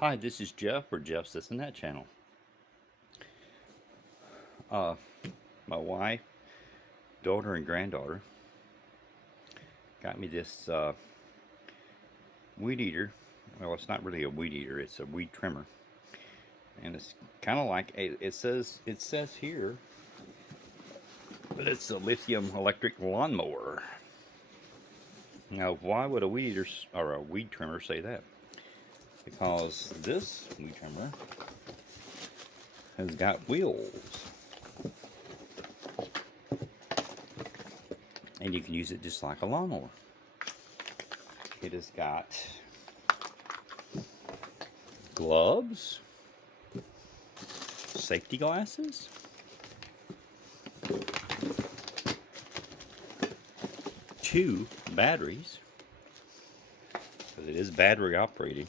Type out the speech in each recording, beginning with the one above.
Hi, this is Jeff for Jeff's This and That channel. Uh, my wife, daughter, and granddaughter got me this weed eater. Well, it's not really a weed eater; it's a weed trimmer, and it's kind of like it says here that it's a lithium electric lawnmower. Now, why would a weed eater or a weed trimmer say that? Because this weed trimmer has got wheels. And you can use it just like a lawnmower. It has got gloves, safety glasses, two batteries, because it is battery operated.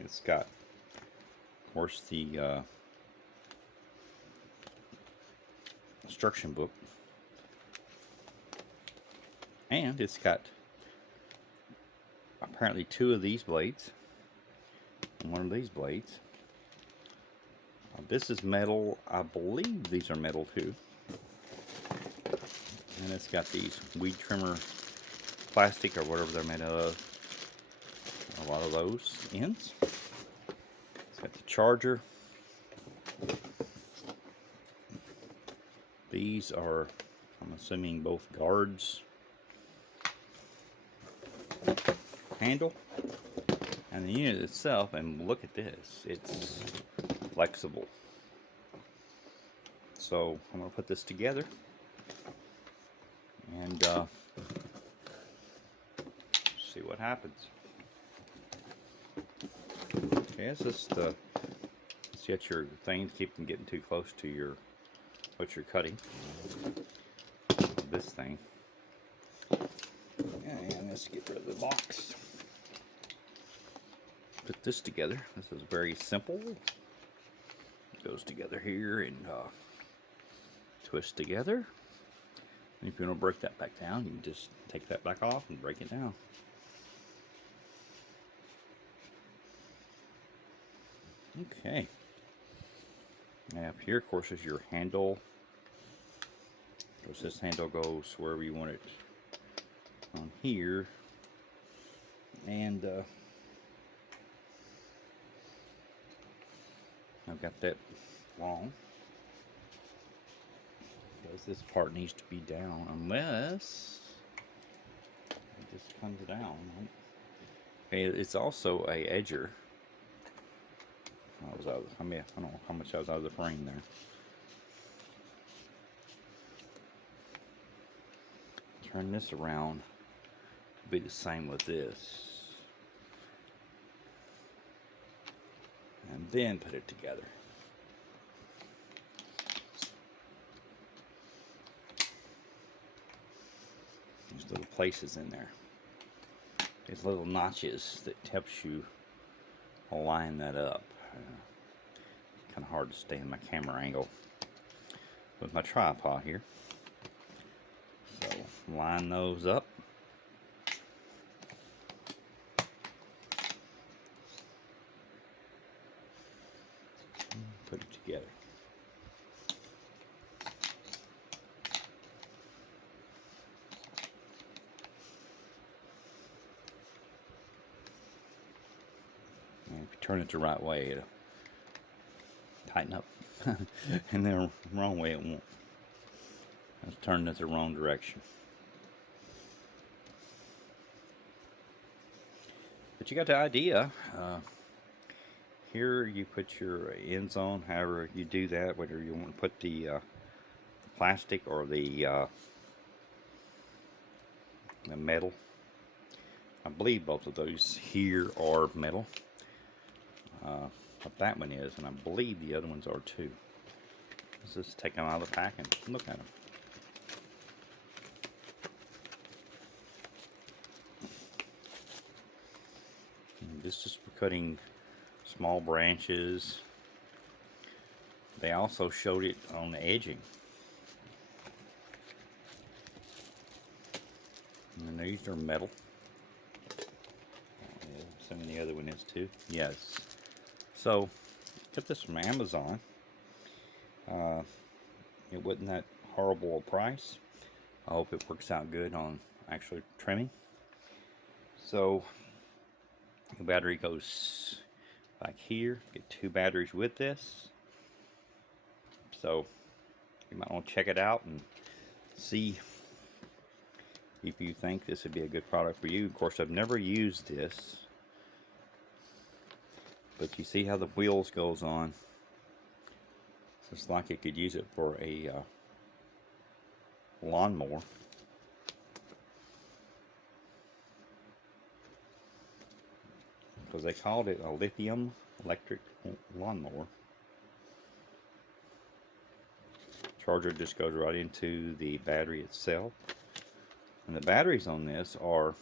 It's got, of course, the instruction book, and it's got apparently two of these blades and one of these blades. This is metal. I believe these are metal too. And it's got these weed trimmer plastic or whatever they're made of. A lot of those ends. It's got the charger. These are, I'm assuming, both guards. Handle. And the unit itself, and look at this, it's flexible. So I'm going to put this together and see what happens. Okay, it's just set your things, keep them getting too close to your what you're cutting. This thing. And let's get rid of the box. Put this together. This is very simple. It goes together here and twist together. And if you want to break that back down, you can just take that back off and break it down. Okay. Now up here, of course, is your handle. Of course, this handle goes wherever you want it on here. And I've got that long. Because this part needs to be down unless it just comes down. Okay, it's also a edger. I don't know how much I was out of the frame there. Turn this around. Be the same with this. And then put it together. There's little places in there. There's little notches that helps you line that up. Kind of hard to stay in my camera angle with my tripod here. So line those up. Put it together. And if you turn it the right way, it'll tighten up. And the wrong way, it won't. I was turning it the wrong direction. But you got the idea. Here you put your ends on, however you do that, whether you want to put the plastic or the metal. I believe both of those here are metal. But that one is, and I believe the other ones are too. Let's just take them out of the pack and look at them. And this is for cutting small branches. They also showed it on the edging. And these are metal. assuming the other one is too. Yes. So, got this from Amazon. It wasn't that horrible a price. I hope it works out good on actually trimming. So, the battery goes back here. Get 2 batteries with this. So, you might want to check it out and see if you think this would be a good product for you. Of course, I've never used this, but you see how the wheels goes on. So it's like you could use it for a lawnmower. Because they called it a lithium electric lawnmower. Charger just goes right into the battery itself. And the batteries on this are,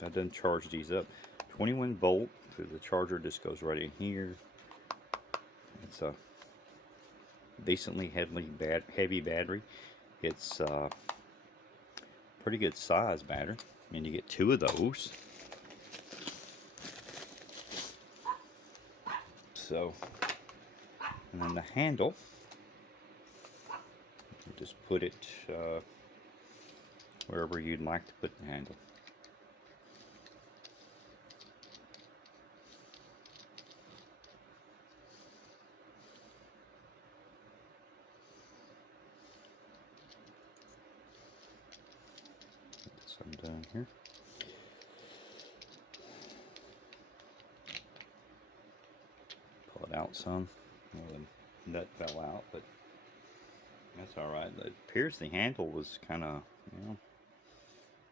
that doesn't charge these up, 21 volt. So the charger just goes right in here. It's a decently heavy battery. It's pretty good size battery. And you get 2 of those. So, and then the handle, you just put it wherever you'd like to put the handle. Get this undone here. Pull it out some. Well, the nut fell out, but that's alright. It appears the handle was kind of, you know,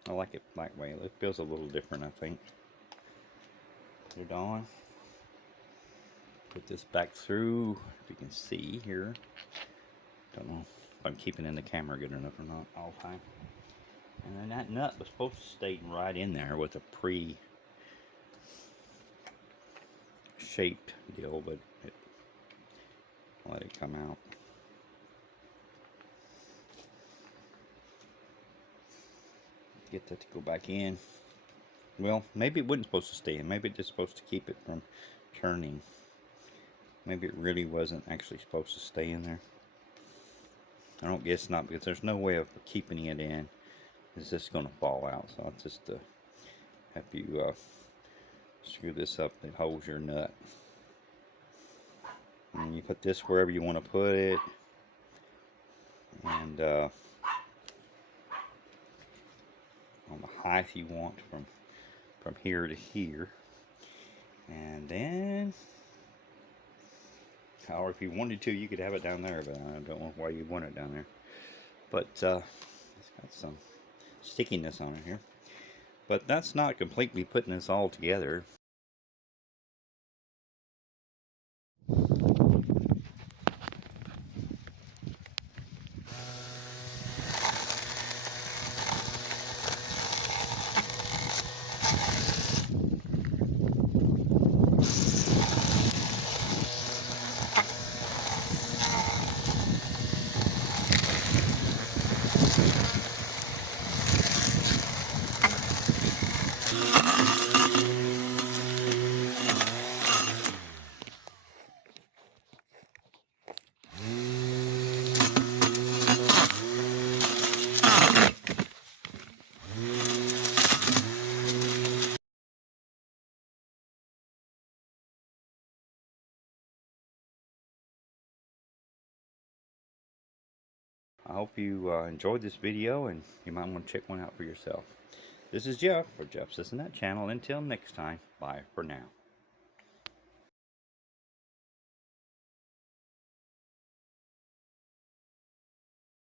I like it that way. It feels a little different, I think. Put it on. Put this back through, if you can see here. Don't know if I'm keeping in the camera good enough or not all the time. And then that nut was supposed to stay right in there with a pre-shaped deal, but it let it come out. Get that to go back in. Well, maybe it wasn't supposed to stay in. Maybe it's just supposed to keep it from turning. Maybe it really wasn't actually supposed to stay in there. I don't guess not, because there's no way of keeping it in. It's just going to fall out. So I'll just have you screw this up that holds your nut. And you put this wherever you want to put it. And on the height you want from here to here. And then, or if you wanted to, you could have it down there, but I don't know why you want it down there. But it's got some stickiness on it here. But that's not completely putting this all together. I hope you enjoyed this video, and you might want to check one out for yourself. This is Jeff for Jeff's This and That channel. Until next time, bye for now.